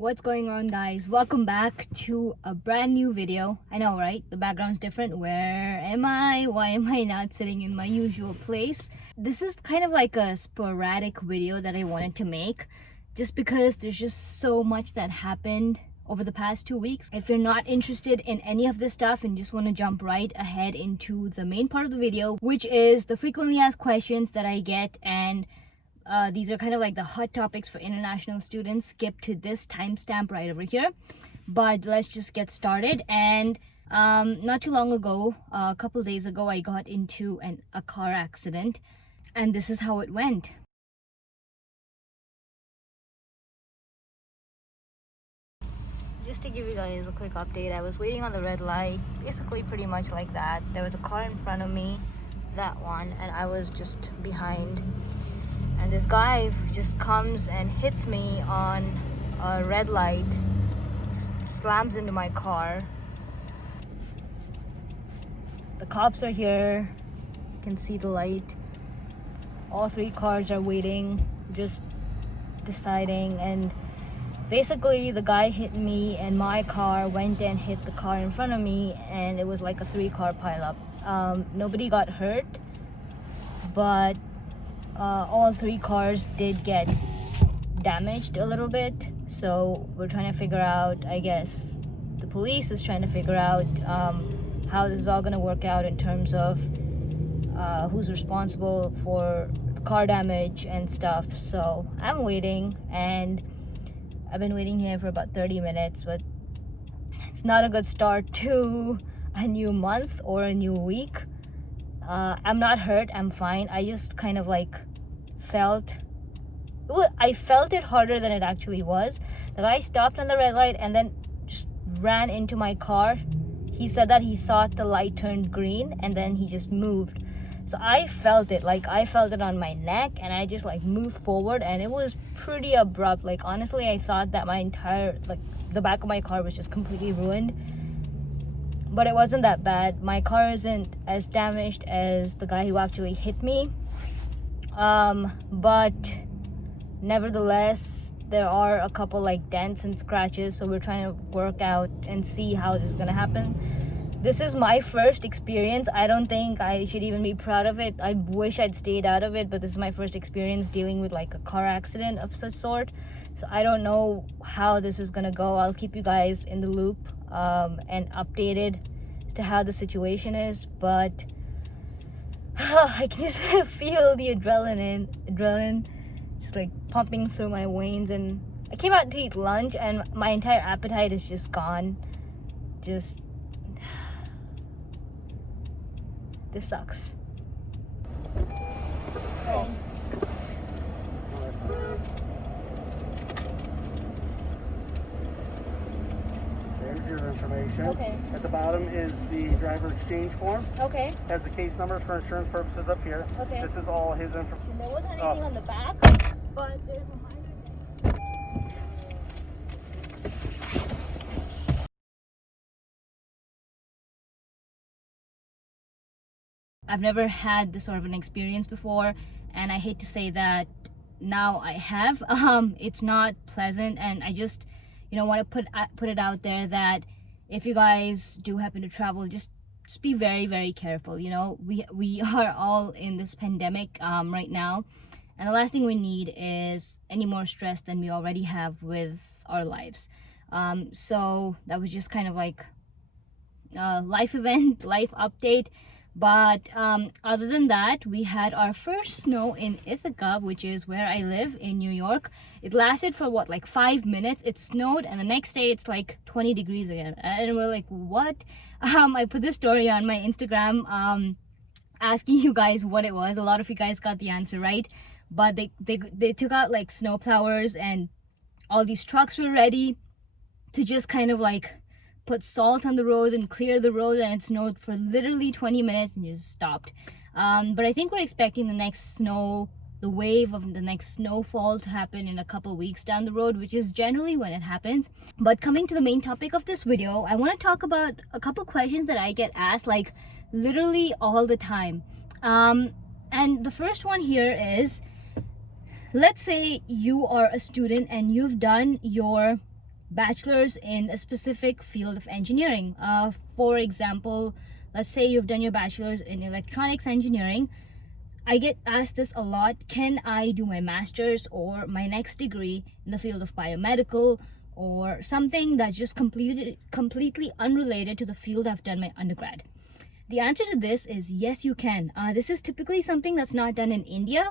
What's going on, guys? Welcome back to a brand new video. I know, right? The background's different. Where am I? Why am I not sitting in my usual place? This is kind of like a sporadic video that I wanted to make just because there's just so much that happened over the past 2 weeks. If you're not interested in any of this stuff and just want to jump right ahead into the main part of the video, which is the frequently asked questions that I get, and these are kind of like the hot topics for international students, skip to this timestamp right over here. But let's just get started. And not too long ago, a couple days ago, I got into a car accident, and this is how it went. Just to give you guys a quick update, I was waiting on the red light, basically pretty much like that. There was a car in front of me, that one, and I was just behind. And this guy just comes and hits me on a red light, just slams into my car. The cops are here, you can see the light. All three cars are waiting, just deciding, and basically the guy hit me and my car went and hit the car in front of me, and it was like a 3-car pileup. Nobody got hurt, but all 3 cars did get damaged a little bit. So we're trying to figure out, I guess the police is trying to figure out how this is all going to work out in terms of who's responsible for the car damage and stuff. So I'm waiting, and I've been waiting here for about 30 minutes, but it's not a good start to a new month or a new week. I'm not hurt, I'm fine. I just kind of like felt it harder than it actually was. The guy stopped on the red light and then just ran into my car. He said that he thought the light turned green and then he just moved. So I felt it on my neck, and I just like moved forward, and it was pretty abrupt. Like honestly, I thought that my entire, like the back of my car was just completely ruined. But it wasn't that bad. My car isn't as damaged as the guy who actually hit me. But nevertheless, there are a couple like dents and scratches. So we're trying to work out and see how this is gonna happen. This is my first experience. I don't think I should even be proud of it. I wish I'd stayed out of it, but this is my first experience dealing with like a car accident of such sort. So I don't know how this is gonna go. I'll keep you guys in the loop and updated as to how the situation is. But I can just feel the adrenaline just like pumping through my veins. And I came out to eat lunch, and my entire appetite is just gone. Just this sucks. Oh. There's your information. Okay. At the bottom is the driver exchange form. Okay. Has the case number for insurance purposes up here. Okay. This is all his information. There wasn't anything on the back, but there's a minor thing. I've never had this sort of an experience before, and I hate to say that now I have. It's not pleasant, and I just, want to put it out there that if you guys do happen to travel, just be very, very careful. We are all in this pandemic right now, and the last thing we need is any more stress than we already have with our lives. So that was just kind of like a life event, life update. But other than that, we had our first snow in Ithaca, which is where I live in New York. It lasted for like 5 minutes. It snowed, and the next day it's like 20 degrees again, and we're like, what? I put this story on my Instagram asking you guys what it was. A lot of you guys got the answer right, but they took out like snow plowers, and all these trucks were ready to just kind of like put salt on the road and clear the road, and it snowed for literally 20 minutes and just stopped. But I think we're expecting the wave of the next snowfall to happen in a couple weeks down the road, which is generally when it happens. But coming to the main topic of this video, I want to talk about a couple questions that I get asked like literally all the time. And the first one here is, let's say you are a student and you've done your bachelor's in a specific field of engineering. For example, let's say you've done your bachelor's in electronics engineering. I get asked this a lot: can I do my master's or my next degree in the field of biomedical, or something that's just completely unrelated to the field I've done my undergrad? The answer to this is yes, you can. This is typically something that's not done in India,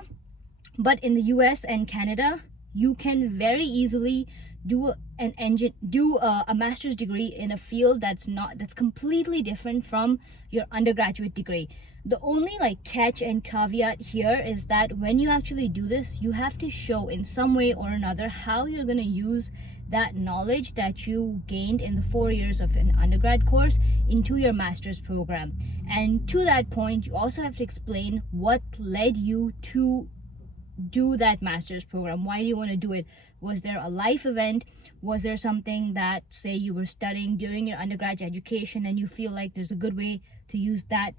but in the US and Canada, you can very easily do a master's degree in a field that's completely different from your undergraduate degree. The only catch and caveat here is that when you actually do this, you have to show in some way or another how you're going to use that knowledge that you gained in the 4 years of an undergrad course into your master's program. And to that point, you also have to explain what led you to do that master's program. Why do you want to do it? Was there a life event? Was there something that, say, you were studying during your undergraduate education and you feel like there's a good way to use that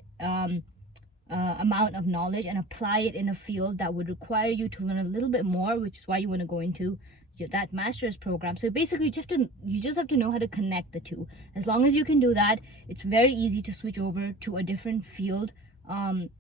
amount of knowledge and apply it in a field that would require you to learn a little bit more, which is why you want to go into that master's program. So basically you just have to know how to connect the two. As long as you can do that, it's very easy to switch over to a different field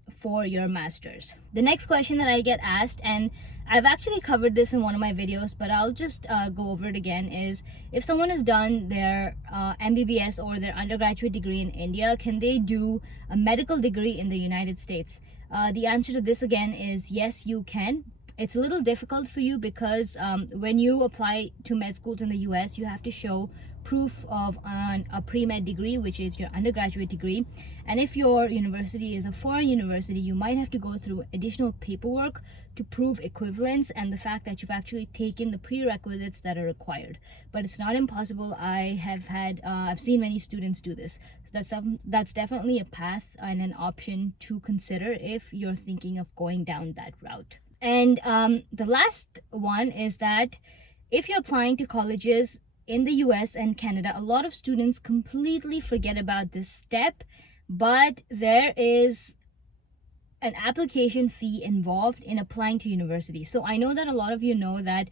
for your master's. The next question that I get asked, and I've actually covered this in one of my videos, but I'll just go over it again, is if someone has done their MBBS or their undergraduate degree in India, can they do a medical degree in the United States? The answer to this again is yes, you can. It's a little difficult for you because when you apply to med schools in the US, you have to show proof of a pre-med degree, which is your undergraduate degree. And if your university is a foreign university, you might have to go through additional paperwork to prove equivalence and the fact that you've actually taken the prerequisites that are required. But it's not impossible. I've seen many students do this. So that's definitely a path and an option to consider if you're thinking of going down that route. And the last one is that if you're applying to colleges in the US and Canada, a lot of students completely forget about this step, but there is an application fee involved in applying to university. So I know that a lot of you know that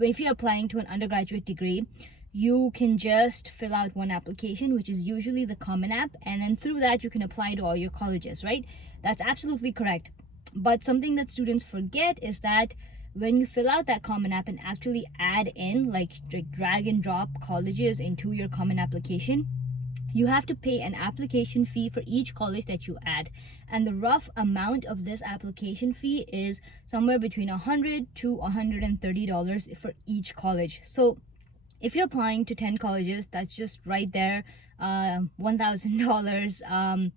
if you're applying to an undergraduate degree, you can just fill out one application, which is usually the Common App, and then through that you can apply to all your colleges, right? That's absolutely correct. But something that students forget is that when you fill out that Common App and actually add in, drag and drop colleges into your Common Application, you have to pay an application fee for each college that you add. And the rough amount of this application fee is somewhere between $100 to $130 for each college. So if you're applying to 10 colleges, that's just right there, $1,000.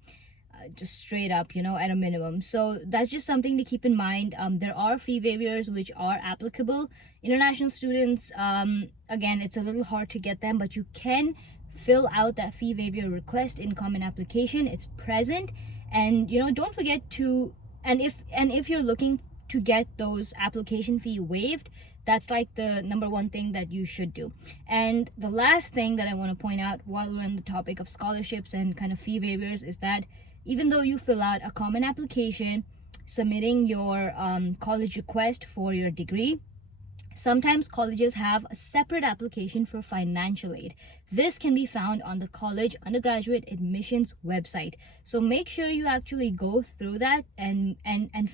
Just straight up, at a minimum. So that's just something to keep in mind. There are fee waivers which are applicable. International students, again, it's a little hard to get them, but you can fill out that fee waiver request in Common Application. It's present, and don't forget to, and if you're looking to get those application fee waived, that's the number one thing that you should do. And the last thing that I want to point out while we're on the topic of scholarships and kind of fee waivers is that even though you fill out a Common Application submitting your college request for your degree, sometimes colleges have a separate application for financial aid. This can be found on the college undergraduate admissions website. So make sure you actually go through that and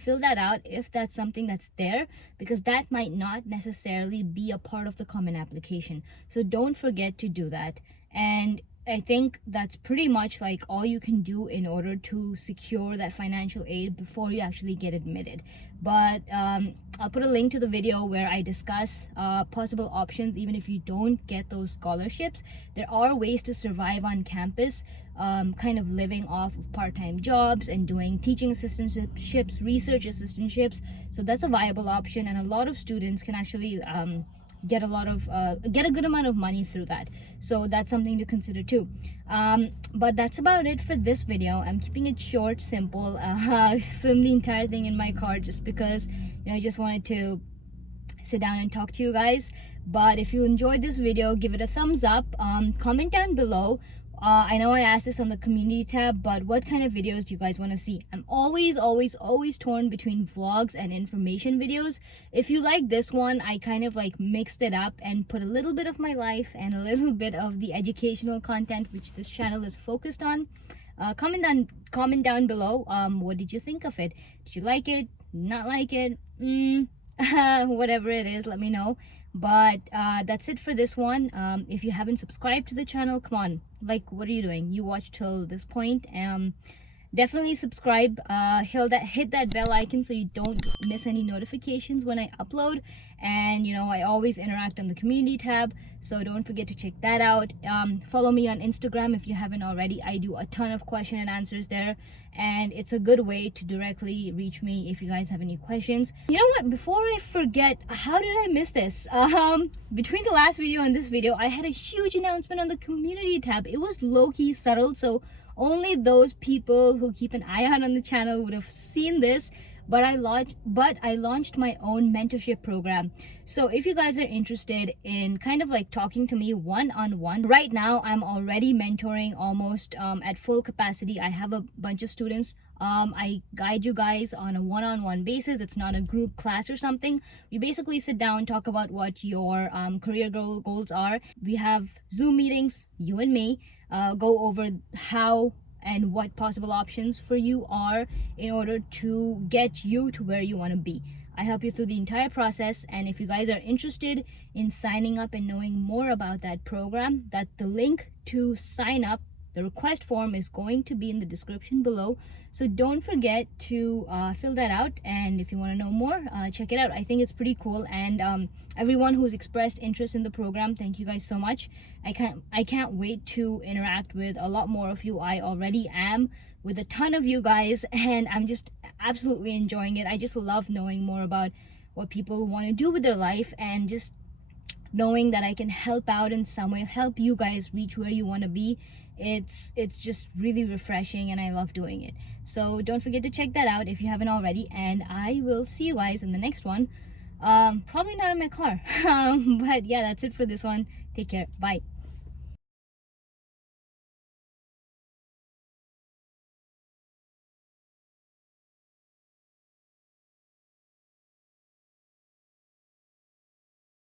fill that out if that's something that's there, because that might not necessarily be a part of the Common Application. So don't forget to do that. And I think that's pretty much all you can do in order to secure that financial aid before you actually get admitted. But I'll put a link to the video where I discuss possible options even if you don't get those scholarships. There are ways to survive on campus, kind of living off of part-time jobs and doing teaching assistantships, research assistantships. So that's a viable option, and a lot of students can actually get a good amount of money through that. So that's something to consider too. But that's about it for this video. I'm keeping it short, simple. I filmed the entire thing in my car just because I just wanted to sit down and talk to you guys. But if you enjoyed this video, give it a thumbs up. Comment down below I know I asked this on the community tab, but what kind of videos do you guys want to see? I'm always torn between vlogs and information videos. If you like this one, I kind of like mixed it up and put a little bit of my life and a little bit of the educational content which this channel is focused on. Comment down below. What did you think of it? Did you like it? Not like it? Whatever it is, let me know. But that's it for this one. If you haven't subscribed to the channel, come on, like, what are you doing? You watched till this point. Definitely subscribe. Hit that bell icon so you don't miss any notifications when I upload. And you know, I always interact on the community tab, so don't forget to check that out. Follow me on Instagram if you haven't already. I do a ton of question and answers there, and it's a good way to directly reach me if you guys have any questions. You know what, before I forget, how did I miss this? Between the last video and this video, I had a huge announcement on the community tab. It was low-key subtle, so only those people who keep an eye out on the channel would have seen this. But I launched my own mentorship program. So if you guys are interested in kind of like talking to me one-on-one, right now I'm already mentoring almost at full capacity. I have a bunch of students. I guide you guys on a one-on-one basis. It's not a group class or something. We basically sit down, talk about what your career goals are. We have Zoom meetings, you and me, go over how and what possible options for you are in order to get you to where you want to be. I help you through the entire process, and if you guys are interested in signing up and knowing more about that program, that the link to sign up, the request form, is going to be in the description below. So don't forget to fill that out, and if you want to know more, check it out. I think it's pretty cool, and everyone who's expressed interest in the program, thank you guys so much. I can't wait to interact with a lot more of you. I already am with a ton of you guys, and I'm just absolutely enjoying it. I just love knowing more about what people want to do with their life, and just knowing that I can help out in some way, help you guys reach where you want to be. It's just really refreshing, and I love doing it. So don't forget to check that out if you haven't already, and I will see you guys in the next one. Probably not in my car. But yeah, that's it for this one. Take care. Bye.